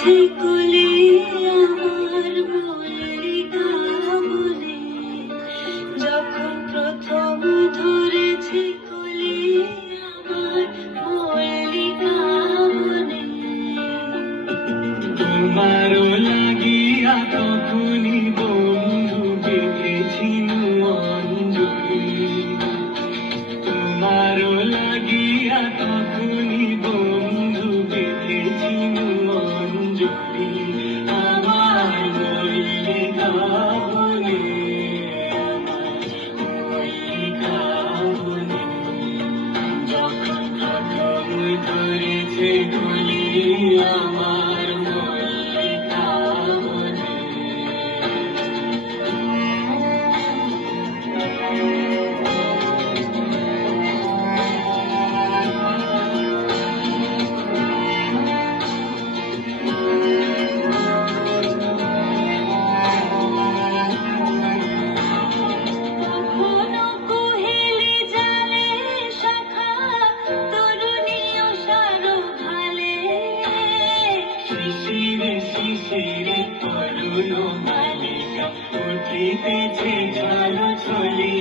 ধরেছে কোলে আমার মল্লিকা বলে, যখন প্রথম ধরেছে কোলে আমার মল্লিকা বলে। তোমারও লাগিয়া তখনই বন্ধু বেঁধেছিল অঞ্জলি, তোমারও লাগিয়া তখনই বন্ধু বেঁধেছিল অঞ্জলি। আমার মল্লিকা বলে, মল্লিকা বলে, যখন প্রথম ধরেছে কোলে আমার মল্লিকা বলে। কখনো কোহেলি জালে শাখা, তরুণীও সারঘালে, শিশিরে শিশিরে তরুণ বালিকা উঠিতেছে ঝলঝলি।